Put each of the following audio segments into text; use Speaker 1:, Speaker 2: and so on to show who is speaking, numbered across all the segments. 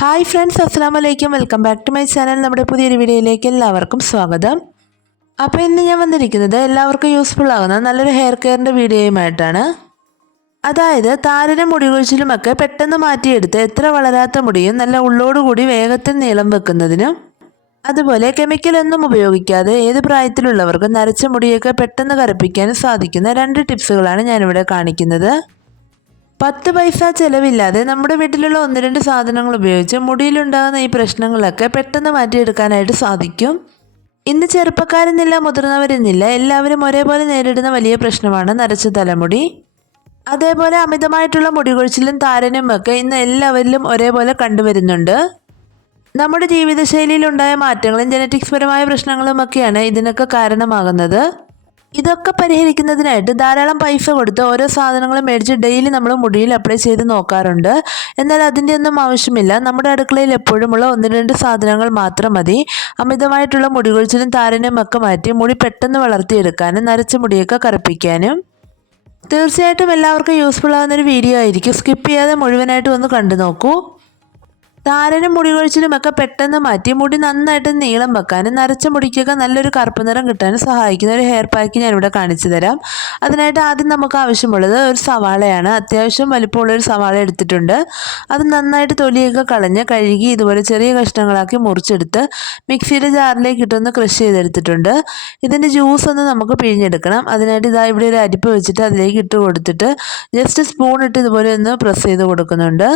Speaker 1: Hi friends അസ്സാം വലൈക്കും welcome back to my channel നമ്മുടെ പുതിയൊരു വീഡിയോയിലേക്ക് എല്ലാവർക്കും സ്വാഗതം. അപ്പോൾ ഇന്ന് ഞാൻ വന്നിരിക്കുന്നത് എല്ലാവർക്കും യൂസ്ഫുൾ ആകുന്ന നല്ലൊരു ഹെയർ കെയറിന്റെ വീഡിയോയുമായിട്ടാണ്. അതായത് താരനും മുടികൊഴിച്ചിലുമൊക്കെ പെട്ടെന്ന് മാറ്റിയെടുത്ത് എത്ര വളരാത്ത മുടിയും നല്ല ഉള്ളോടുകൂടി വേഗത്തിൽ നീളം വെക്കുന്നതിനും അതുപോലെ കെമിക്കലൊന്നും ഉപയോഗിക്കാതെ ഏത് പ്രായത്തിലുള്ളവർക്കും നരച്ച മുടിയൊക്കെ പെട്ടെന്ന് കറുപ്പിക്കാൻ സാധിക്കുന്ന രണ്ട് ടിപ്സുകളാണ് ഞാനിവിടെ കാണിക്കുന്നത്. പത്ത് പൈസ ചിലവില്ലാതെ നമ്മുടെ വീട്ടിലുള്ള ഒന്ന് രണ്ട് സാധനങ്ങൾ ഉപയോഗിച്ച് മുടിയിലുണ്ടാകുന്ന ഈ പ്രശ്നങ്ങളൊക്കെ പെട്ടെന്ന് മാറ്റിയെടുക്കാനായിട്ട് സാധിക്കും. ഇന്ന് ചെറുപ്പക്കാരെന്നില്ല മുതിർന്നവരെന്നില്ല എല്ലാവരും ഒരേപോലെ നേരിടുന്ന വലിയ പ്രശ്നമാണ് നരച്ച തലമുടി. അതേപോലെ അമിതമായിട്ടുള്ള മുടികൊഴിച്ചിലും താരനും ഒക്കെ ഇന്ന് എല്ലാവരിലും ഒരേപോലെ കണ്ടുവരുന്നുണ്ട്. നമ്മുടെ ജീവിതശൈലിയിലുണ്ടായ മാറ്റങ്ങളും ജനറ്റിക്സ് പരമായ പ്രശ്നങ്ങളും ഒക്കെയാണ് ഇതിനൊക്കെ കാരണമാകുന്നത്. ഇതൊക്കെ പരിഹരിക്കുന്നതിനായിട്ട് ധാരാളം പൈസ കൊടുത്ത് ഓരോ സാധനങ്ങളും മേടിച്ച് ഡെയിലി നമ്മൾ മുടിയിൽ അപ്ലൈ ചെയ്ത് നോക്കാറുണ്ട്. എന്നാൽ അതിന്റെ ഒന്നും ആവശ്യമില്ല. നമ്മുടെ അടുക്കളയിൽ എപ്പോഴുമുള്ള ഒന്ന് രണ്ട് സാധനങ്ങൾ മാത്രം മതി. അമിതമായിട്ടുള്ള മുടികൊഴിച്ചിലും താരനും ഒക്കെ മാറ്റി മുടി പെട്ടെന്ന് വളർത്തിയെടുക്കാനും നരച്ച മുടിയൊക്കെ കറുപ്പിക്കാനും. തീർച്ചയായിട്ടും എല്ലാവർക്കും യൂസ്ഫുൾ ആകുന്ന ഒരു വീഡിയോ ആയിരിക്കും. സ്കിപ്പ് ചെയ്യാതെ മുഴുവനായിട്ട് ഒന്ന് കണ്ടു നോക്കൂ. താരനും മുടി ഒക്കെ പെട്ടെന്ന് മാറ്റി മുടി നന്നായിട്ട് നീളം വെക്കാനും നരച്ച മുടിക്കൊക്കെ നല്ലൊരു കറുപ്പ് നിറം കിട്ടാനും സഹായിക്കുന്ന ഒരു ഹെയർ പാക്ക് ഞാനിവിടെ കാണിച്ചു തരാം. അതിനായിട്ട് ആദ്യം നമുക്ക് ആവശ്യമുള്ളത് ഒരു സവാളയാണ്. അത്യാവശ്യം വലിപ്പമുള്ള ഒരു സവാള എടുത്തിട്ടുണ്ട്. അത് നന്നായിട്ട് തൊലിയൊക്കെ കളഞ്ഞ് കഴുകി ഇതുപോലെ ചെറിയ കഷ്ണങ്ങളാക്കി മുറിച്ചെടുത്ത് മിക്സിയുടെ ജാറിലേക്ക് ഇട്ടൊന്ന് ക്രഷ് ചെയ്തെടുത്തിട്ടുണ്ട്. ഇതിന്റെ ജ്യൂസ് ഒന്ന് നമുക്ക് പിഴിഞ്ഞെടുക്കണം. അതിനായിട്ട് ഇതാ ഇവിടെ ഒരു അരിപ്പ് വെച്ചിട്ട് അതിലേക്ക് ഇട്ട് കൊടുത്തിട്ട് ജസ്റ്റ് സ്പൂൺ ഇട്ട് ഇതുപോലെ ഒന്ന് പ്രസ് ചെയ്ത് കൊടുക്കുന്നുണ്ട്.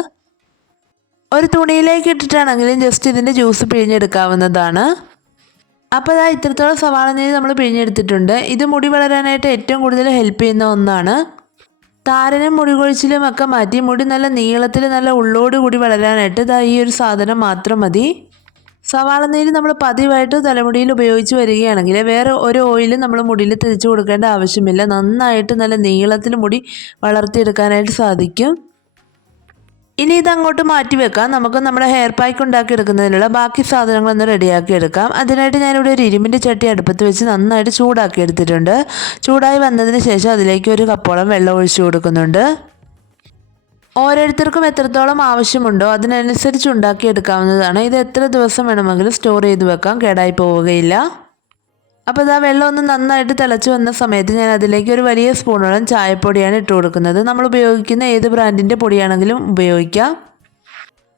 Speaker 1: ഒരു തുണിയിലേക്ക് ഇട്ടിട്ടാണെങ്കിലും ജസ്റ്റ് ഇതിന്റെ ജ്യൂസ് പിഴിഞ്ഞെടുക്കാവുന്നതാണ്. അപ്പോൾ ഇതാ ഇത്രത്തോളം സവാള നീര് നമ്മൾ പിഴിഞ്ഞെടുത്തിട്ടുണ്ട്. ഇത് മുടി വളരാനായിട്ട് ഏറ്റവും കൂടുതൽ ഹെൽപ്പ് ചെയ്യുന്ന ഒന്നാണ്. താരനും മുടി കൊഴിച്ചിലും ഒക്കെ മാറ്റി മുടി നല്ല നീളത്തിൽ നല്ല ഉള്ളോട് കൂടി വളരാനായിട്ട് ഇതാ ഈ ഒരു സാധനം മാത്രം മതി. സവാള നീര് നമ്മൾ പതിവായിട്ട് തലമുടിയിൽ ഉപയോഗിച്ച് വരികയാണെങ്കിൽ വേറെ ഒരു ഓയിലും നമ്മൾ മുടിയിൽ തിരിച്ചു കൊടുക്കേണ്ട ആവശ്യമില്ല. നന്നായിട്ട് നല്ല നീളത്തിൽ മുടി വളർത്തിയെടുക്കാനായിട്ട് സാധിക്കും. ഇനി ഇത് അങ്ങോട്ട് മാറ്റി വെക്കാം. നമുക്ക് നമ്മുടെ ഹെയർ പാക്ക് ഉണ്ടാക്കി എടുക്കുന്നതിനുള്ള ബാക്കി സാധനങ്ങളൊന്ന് റെഡിയാക്കി എടുക്കാം. അതിനായിട്ട് ഞാനിവിടെ ഒരു ഇരുമ്പിന്റെ ചട്ടി അടുപ്പത്ത് വെച്ച് നന്നായിട്ട് ചൂടാക്കി എടുത്തിട്ടുണ്ട്. ചൂടായി വന്നതിന് ശേഷം അതിലേക്ക് ഒരു കപ്പോളം വെള്ളം ഒഴിച്ചു കൊടുക്കുന്നുണ്ട്. ഓരോരുത്തർക്കും എത്രത്തോളം ആവശ്യമുണ്ടോ അതിനനുസരിച്ച് ഉണ്ടാക്കി എടുക്കാവുന്നതാണ്. ഇത് എത്ര ദിവസം വേണമെങ്കിലും സ്റ്റോർ ചെയ്ത് വെക്കാം. കേടായി പോവുകയില്ല. അപ്പോൾ ഇതാ വെള്ളം ഒന്ന് നന്നായിട്ട് തിളച്ച് വന്ന സമയത്ത് ഞാൻ അതിലേക്ക് ഒരു വലിയ സ്പൂണോളം ചായപ്പൊടിയാണ് ഇട്ട് കൊടുക്കുന്നത്. നമ്മൾ ഉപയോഗിക്കുന്ന ഏത് ബ്രാൻഡിന്റെ പൊടിയാണെങ്കിലും ഉപയോഗിക്കാം.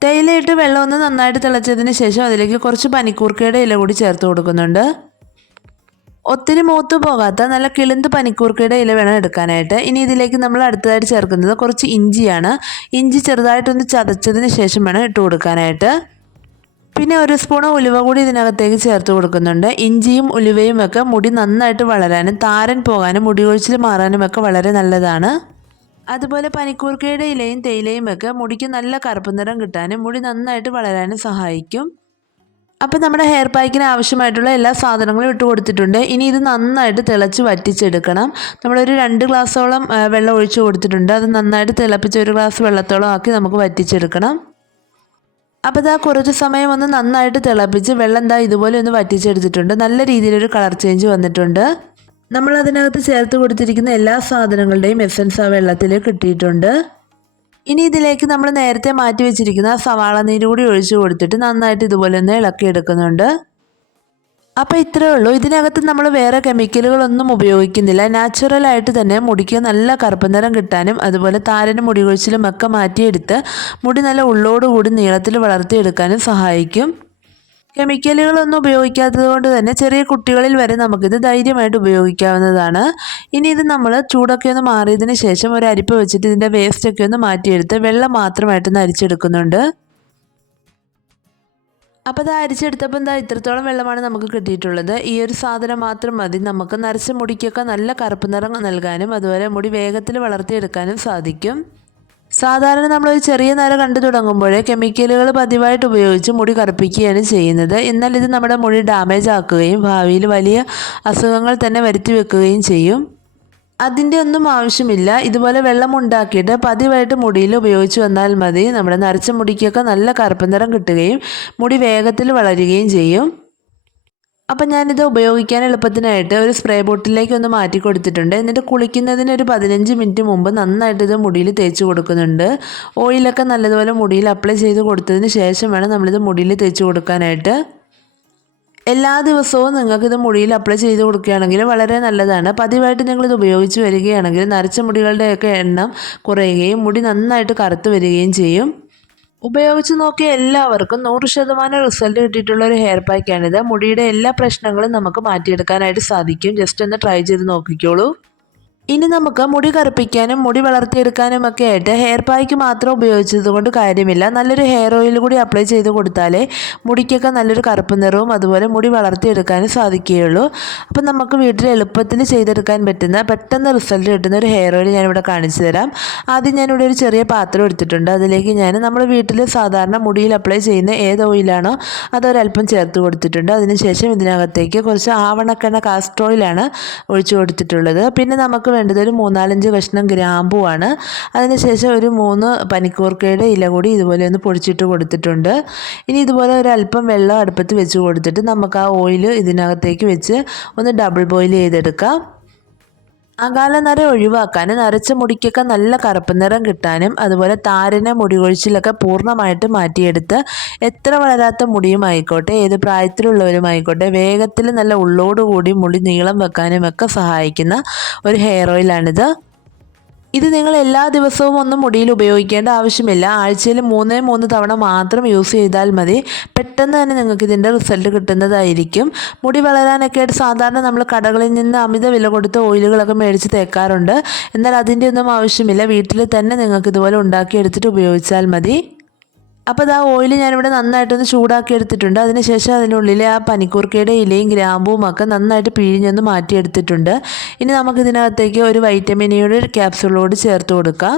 Speaker 1: തേയിലയിട്ട് വെള്ളം ഒന്ന് നന്നായിട്ട് തിളച്ചതിന് ശേഷം അതിലേക്ക് കുറച്ച് പനിക്കൂർക്കയുടെ ഇല കൂടി ചേർത്ത് കൊടുക്കുന്നുണ്ട്. ഒത്തിരി മൂത്ത് പോകാത്ത നല്ല കിളിന്ത് പനിക്കൂർക്കയുടെ ഇല വേണം എടുക്കാനായിട്ട്. ഇനി ഇതിലേക്ക് നമ്മൾ അടുത്തതായിട്ട് ചേർക്കുന്നത് കുറച്ച് ഇഞ്ചിയാണ്. ഇഞ്ചി ചെറുതായിട്ടൊന്ന് ചതച്ചതിന് ശേഷം വേണം ഇട്ട് കൊടുക്കാനായിട്ട്. പിന്നെ ഒരു സ്പൂൺ ഉലുവ കൂടി ഇതിനകത്തേക്ക് ചേർത്ത് കൊടുക്കുന്നുണ്ട്. ഇഞ്ചിയും ഉലുവയും ഒക്കെ മുടി നന്നായിട്ട് വളരാനും താരൻ പോകാനും മുടി കൊഴിച്ചിൽ മാറാനും ഒക്കെ വളരെ നല്ലതാണ്. അതുപോലെ പനിക്കൂർക്കയുടെ ഇലയും തേയിലയും ഒക്കെ മുടിക്ക് നല്ല കറുപ്പ് നിറം കിട്ടാനും മുടി നന്നായിട്ട് വളരാനും സഹായിക്കും. അപ്പോൾ നമ്മുടെ ഹെയർ പാക്കിന് ആവശ്യമായിട്ടുള്ള എല്ലാ സാധനങ്ങളും ഇട്ട് കൊടുത്തിട്ടുണ്ട്. ഇനി ഇത് നന്നായിട്ട് തിളച്ച് വറ്റിച്ചെടുക്കണം. നമ്മളൊരു രണ്ട് ഗ്ലാസ്സോളം വെള്ളം ഒഴിച്ച് കൊടുത്തിട്ടുണ്ട്. അത് നന്നായിട്ട് തിളപ്പിച്ച് ഒരു ഗ്ലാസ് വെള്ളത്തോളം ആക്കി നമുക്ക് വറ്റിച്ചെടുക്കണം. അപ്പോൾ ഇതാ കുറച്ച് സമയം ഒന്ന് നന്നായിട്ട് തിളപ്പിച്ച് വെള്ളം എന്താ ഇതുപോലെ ഒന്ന് വറ്റിച്ചെടുത്തിട്ടുണ്ട്. നല്ല രീതിയിലൊരു കളർ ചേഞ്ച് വന്നിട്ടുണ്ട്. നമ്മൾ അതിനകത്ത് ചേർത്ത് കൊടുത്തിരിക്കുന്ന എല്ലാ സാധനങ്ങളുടെയും എസൻസ് ആ വെള്ളത്തിൽ കിട്ടിയിട്ടുണ്ട്. ഇനി ഇതിലേക്ക് നമ്മൾ നേരത്തെ മാറ്റി വെച്ചിരിക്കുന്ന സവാള നീര് കൂടി ഒഴിച്ചു കൊടുത്തിട്ട് നന്നായിട്ട് ഇതുപോലെ ഒന്ന് ഇളക്കി ഇളക്കിയെടുക്കുന്നുണ്ട്. അപ്പോൾ ഇത്രയേ ഉള്ളൂ. ഇതിനകത്ത് നമ്മൾ വേറെ കെമിക്കലുകളൊന്നും ഉപയോഗിക്കുന്നില്ല. നാച്ചുറലായിട്ട് തന്നെ മുടിക്ക് നല്ല കറുപ്പ് നിറം കിട്ടാനും അതുപോലെ താരനും മുടി കൊഴിച്ചിലും ഒക്കെ മാറ്റിയെടുത്ത് മുടി നല്ല ഉള്ളോടുകൂടി നീളത്തിൽ വളർത്തിയെടുക്കാനും സഹായിക്കും. കെമിക്കലുകളൊന്നും ഉപയോഗിക്കാത്തത് കൊണ്ട് തന്നെ ചെറിയ കുട്ടികളിൽ വരെ നമുക്കിത് ധൈര്യമായിട്ട് ഉപയോഗിക്കാവുന്നതാണ്. ഇനി ഇത് നമ്മൾ ചൂടൊക്കെ ഒന്ന് മാറിയതിന് ശേഷം ഒരു അരിപ്പ് വെച്ചിട്ട് ഇതിന്റെ വേസ്റ്റൊക്കെ ഒന്ന് മാറ്റിയെടുത്ത് വെള്ളം മാത്രമായിട്ടൊന്ന് അരിച്ചെടുക്കുന്നുണ്ട്. അപ്പോൾ അത് അരിച്ചെടുത്തപ്പോൾ എന്താ ഇത്രത്തോളം വെള്ളമാണ് നമുക്ക് കിട്ടിയിട്ടുള്ളത്. ഈ ഒരു സാധനം മാത്രം മതി. നമുക്ക് നരച്ച മുടിക്കൊക്കെ നല്ല കറുപ്പ് നിറം നൽകാനും അതുപോലെ മുടി വേഗത്തിൽ വളർത്തിയെടുക്കാനും സാധിക്കും. സാധാരണ നമ്മളൊരു ചെറിയ നര കണ്ടു തുടങ്ങുമ്പോഴേ കെമിക്കലുകൾ പതിവായിട്ട് ഉപയോഗിച്ച് മുടി കറുപ്പിക്കുകയാണ് ചെയ്യുന്നത്. എന്നാൽ ഇത് നമ്മുടെ മുടി ഡാമേജ് ആക്കുകയും ഭാവിയിൽ വലിയ അസുഖങ്ങൾ തന്നെ വരുത്തി വെക്കുകയും ചെയ്യും. അതിന്റെ ഒന്നും ആവശ്യമില്ല. ഇതുപോലെ വെള്ളം ഉണ്ടാക്കിയിട്ട് പതിവായിട്ട് മുടിയിൽ ഉപയോഗിച്ച് വന്നാൽ മതി. നമ്മുടെ നരച്ച മുടിക്കൊക്കെ നല്ല കറുപ്പ് നിറം കിട്ടുകയും മുടി വേഗത്തിൽ വളരുകയും ചെയ്യും. അപ്പം ഞാനിത് ഉപയോഗിക്കാൻ എളുപ്പത്തിനായിട്ട് ഒരു സ്പ്രേ ബോട്ടിലേക്ക് ഒന്ന് മാറ്റി കൊടുത്തിട്ടുണ്ട്. എന്നിട്ട് കുളിക്കുന്നതിന് ഒരു പതിനഞ്ച് മിനിറ്റ് മുമ്പ് നന്നായിട്ട് ഇത് മുടിയിൽ തേച്ച് കൊടുക്കുന്നുണ്ട്. ഓയിലൊക്കെ നല്ലതുപോലെ മുടിയിൽ അപ്ലൈ ചെയ്ത് കൊടുത്തതിന് ശേഷം വേണം നമ്മളിത് മുടിയിൽ തേച്ച് കൊടുക്കാനായിട്ട്. എല്ലാ ദിവസവും നിങ്ങൾക്ക് ഇത് മുടിയിൽ അപ്ലൈ ചെയ്ത് കൊടുക്കുകയാണെങ്കിൽ വളരെ നല്ലതാണ്. പതിവായിട്ട് നിങ്ങളിത് ഉപയോഗിച്ച് വരികയാണെങ്കിൽ നരച്ച മുടികളുടെയൊക്കെ എണ്ണം കുറയുകയും മുടി നന്നായിട്ട് കറുത്ത് വരികയും ചെയ്യും. ഉപയോഗിച്ച് നോക്കിയ എല്ലാവർക്കും നൂറ് ശതമാനം റിസൾട്ട് കിട്ടിയിട്ടുള്ള ഒരു ഹെയർ പാക്കാണിത് മുടിയുടെ എല്ലാ പ്രശ്നങ്ങളും നമുക്ക് മാറ്റിയെടുക്കാനായിട്ട് സാധിക്കും. ജസ്റ്റ് ഒന്ന് ട്രൈ ചെയ്ത് നോക്കിക്കോളൂ. ഇനി നമുക്ക് മുടി കറുപ്പിക്കാനും മുടി വളർത്തിയെടുക്കാനും ഒക്കെ ആയിട്ട് ഹെയർ പായ്ക്ക് മാത്രം ഉപയോഗിച്ചത് കൊണ്ട് കാര്യമില്ല. നല്ലൊരു ഹെയർ ഓയിൽ കൂടി അപ്ലൈ ചെയ്ത് കൊടുത്താലേ മുടിക്കൊക്കെ നല്ലൊരു കറുപ്പ് നിറവും അതുപോലെ മുടി വളർത്തിയെടുക്കാനും സാധിക്കുകയുള്ളൂ. അപ്പം നമുക്ക് വീട്ടിൽ എളുപ്പത്തിൽ ചെയ്തെടുക്കാൻ പറ്റുന്ന പെട്ടെന്ന് റിസൾട്ട് കിട്ടുന്ന ഒരു ഹെയർ ഓയിൽ ഞാനിവിടെ കാണിച്ചു തരാം. ആദ്യം ഞാനിവിടെ ഒരു ചെറിയ പാത്രം എടുത്തിട്ടുണ്ട്. അതിലേക്ക് ഞാൻ നമ്മൾ വീട്ടിൽ സാധാരണ മുടിയിൽ അപ്ലൈ ചെയ്യുന്ന ഏത് ഓയിലാണോ അതൊരല്പം ചേർത്ത് കൊടുത്തിട്ടുണ്ട്. അതിനുശേഷം ഇതിനകത്തേക്ക് കുറച്ച് ആവണക്കെണ്ണ കാസ്റ്റർ ഓയിലാണ് ഒഴിച്ചു കൊടുത്തിട്ടുള്ളത്. പിന്നെ നമുക്ക് വേണ്ടത് ഒരു മൂന്നാലഞ്ച് കഷ്ണം ഗ്രാമ്പുവാണ് അതിനുശേഷം ഒരു മൂന്ന് പനിക്കൂർക്കയുടെ ഇല കൂടി ഇതുപോലെ ഒന്ന് പൊടിച്ചിട്ട് കൊടുത്തിട്ടുണ്ട്. ഇനി ഇതുപോലെ ഒരു അല്പം വെള്ളം അടുപ്പത്ത് വെച്ച് കൊടുത്തിട്ട് നമുക്ക് ആ ഓയിൽ ഇതിനകത്തേക്ക് വെച്ച് ഒന്ന് ഡബിൾ ബോയിൽ ചെയ്തെടുക്കാം. അകാല നര ഒഴിവാക്കാനും നരച്ച മുടിക്കൊക്കെ നല്ല കറുപ്പ് നിറം കിട്ടാനും അതുപോലെ താരനെ മുടികൊഴിച്ചിലൊക്കെ പൂർണമായിട്ട് മാറ്റിയെടുത്ത് എത്ര വളരാത്ത മുടിയും ആയിക്കോട്ടെ ഏത് പ്രായത്തിലുള്ളവരുമായിക്കോട്ടെ വേഗത്തിൽ നല്ല ഉള്ളോടുകൂടി മുടി നീളം വെക്കാനും ഒക്കെ സഹായിക്കുന്ന ഒരു ഹെയർ ഓയിലാണിത് ഇത് നിങ്ങൾ എല്ലാ ദിവസവും ഒന്നും മുടിയിൽ ഉപയോഗിക്കേണ്ട ആവശ്യമില്ല. ആഴ്ചയിൽ മൂന്നേ മൂന്ന് തവണ മാത്രം യൂസ് ചെയ്താൽ മതി. പെട്ടെന്ന് തന്നെ നിങ്ങൾക്ക് ഇതിന്റെ റിസൾട്ട് കിട്ടുന്നതായിരിക്കും. മുടി വളരാനൊക്കെ ആയിട്ട് സാധാരണ നമ്മൾ കടകളിൽ നിന്ന് അമിത വില കൊടുത്ത ഓയിലുകളൊക്കെ മേടിച്ച് തേക്കാറുണ്ട്. എന്നാൽ അതിന്റെ ഒന്നും ആവശ്യമില്ല. വീട്ടിൽ തന്നെ നിങ്ങൾക്ക് ഇതുപോലെ ഉണ്ടാക്കി എടുത്തിട്ട് ഉപയോഗിച്ചാൽ മതി. അപ്പോൾ അത് ആ ഓയിൽ ഞാനിവിടെ നന്നായിട്ടൊന്ന് ചൂടാക്കി എടുത്തിട്ടുണ്ട്. അതിനുശേഷം അതിനുള്ളിൽ ആ പനിക്കൂർക്കയുടെ ഇലയും ഗ്രാമ്പും ഒക്കെ നന്നായിട്ട് പിഴിഞ്ഞൊന്ന് മാറ്റിയെടുത്തിട്ടുണ്ട്. ഇനി നമുക്കിതിനകത്തേക്ക് ഒരു വൈറ്റമിനിയുടെ ക്യാപ്സൂളോട് ചേർത്ത് കൊടുക്കാം.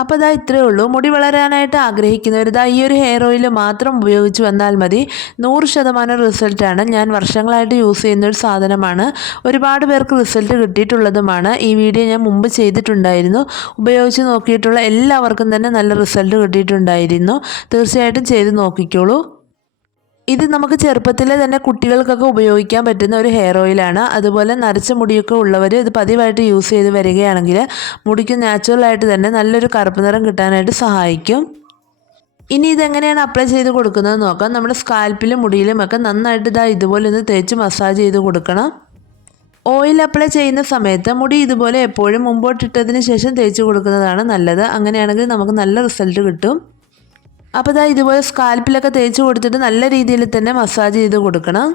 Speaker 1: അപ്പോൾ ഇതാ ഇത്രയേ ഉള്ളൂ. മുടി വളരാനായിട്ട് ആഗ്രഹിക്കുന്നവർ ഇതാ ഈ ഒരു ഹെയർ ഓയിൽ മാത്രം ഉപയോഗിച്ച് വന്നാൽ മതി. നൂറ് ശതമാനം റിസൾട്ടാണ് ഞാൻ വർഷങ്ങളായിട്ട് യൂസ് ചെയ്യുന്ന ഒരു സാധനമാണ്. ഒരുപാട് പേർക്ക് റിസൾട്ട് കിട്ടിയിട്ടുള്ളതുമാണ്. ഈ വീഡിയോ ഞാൻ മുമ്പ് ചെയ്തിട്ടുണ്ടായിരുന്നു. ഉപയോഗിച്ച് നോക്കിയിട്ടുള്ള എല്ലാവർക്കും തന്നെ നല്ല റിസൾട്ട് കിട്ടിയിട്ടുണ്ടായിരുന്നു. തീർച്ചയായിട്ടും ചെയ്ത് നോക്കിക്കോളൂ. ഇത് നമുക്ക് ചെറുപ്പത്തിലെ തന്നെ കുട്ടികൾക്കൊക്കെ ഉപയോഗിക്കാൻ പറ്റുന്ന ഒരു ഹെയർ ഓയിലാണ് അതുപോലെ നരച്ച മുടിയൊക്കെ ഉള്ളവർ ഇത് പതിവായിട്ട് യൂസ് ചെയ്ത് വരികയാണെങ്കിൽ മുടിക്ക് നാച്ചുറലായിട്ട് തന്നെ നല്ലൊരു കറുപ്പ് നിറം കിട്ടാനായിട്ട് സഹായിക്കും. ഇനി ഇതെങ്ങനെയാണ് അപ്ലൈ ചെയ്ത് കൊടുക്കുന്നത് നോക്കാം. നമ്മുടെ സ്കാൽപ്പിലും മുടിയിലും ഒക്കെ നന്നായിട്ട് ഇതാ ഇതുപോലെ ഒന്ന് തേച്ച് മസാജ് ചെയ്ത് കൊടുക്കണം. ഓയിൽ അപ്ലൈ ചെയ്യുന്ന സമയത്ത് മുടി ഇതുപോലെ എപ്പോഴും മുമ്പോട്ടിട്ടതിന് ശേഷം തേച്ച് കൊടുക്കുന്നതാണ് നല്ലത്. അങ്ങനെയാണെങ്കിൽ നമുക്ക് നല്ല റിസൾട്ട് കിട്ടും. അപ്പോൾ ഇതാ ഇതുപോലെ സ്കാൽപ്പിലൊക്കെ തേച്ച് കൊടുത്തിട്ട് നല്ല രീതിയിൽ തന്നെ മസാജ് ചെയ്ത് കൊടുക്കണം.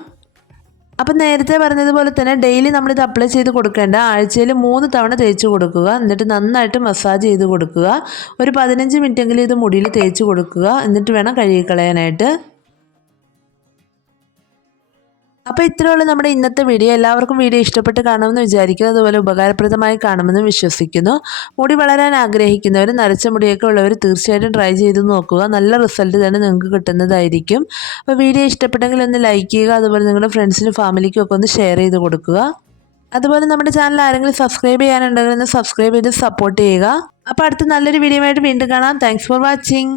Speaker 1: അപ്പം നേരത്തെ പറഞ്ഞതുപോലെ തന്നെ ഡെയിലി നമ്മളിത് അപ്ലൈ ചെയ്ത് കൊടുക്കേണ്ട. ആഴ്ചയിൽ മൂന്ന് തവണ തേച്ച് കൊടുക്കുക. എന്നിട്ട് നന്നായിട്ട് മസാജ് ചെയ്ത് കൊടുക്കുക. ഒരു പതിനഞ്ച് മിനിറ്റെങ്കിലും ഇത് മുടിയിൽ തേച്ച് കൊടുക്കുക. എന്നിട്ട് വേണം കഴുകിക്കളയാനായിട്ട്. അപ്പോൾ ഇത്രയുള്ള നമ്മുടെ ഇന്നത്തെ വീഡിയോ. എല്ലാവർക്കും വീഡിയോ ഇഷ്ടപ്പെട്ട് കാണുമെന്ന് വിചാരിക്കുന്നു. അതുപോലെ ഉപകാരപ്രദമായി കാണുമെന്ന് വിശ്വസിക്കുന്നു. മുടി വളരാൻ ആഗ്രഹിക്കുന്നവർ നരച്ച മുടിയൊക്കെ ഉള്ളവർ തീർച്ചയായിട്ടും ട്രൈ ചെയ്ത് നോക്കുക. നല്ല റിസൾട്ട് തന്നെ നിങ്ങൾക്ക് കിട്ടുന്നതായിരിക്കും. അപ്പോൾ വീഡിയോ ഇഷ്ടപ്പെട്ടെങ്കിൽ ഒന്ന് ലൈക്ക് ചെയ്യുക. അതുപോലെ നിങ്ങളുടെ ഫ്രണ്ട്സിനും ഫാമിലിക്കും ഒക്കെ ഒന്ന് ഷെയർ ചെയ്ത് കൊടുക്കുക. അതുപോലെ നമ്മുടെ ചാനൽ ആരെങ്കിലും സബ്സ്ക്രൈബ് ചെയ്യാനുണ്ടെങ്കിൽ ഒന്ന് സബ്സ്ക്രൈബ് ചെയ്ത് സപ്പോർട്ട് ചെയ്യുക. അപ്പോൾ അടുത്ത നല്ലൊരു വീഡിയോ ആയിട്ട് വീണ്ടും കാണാം. Thanks for watching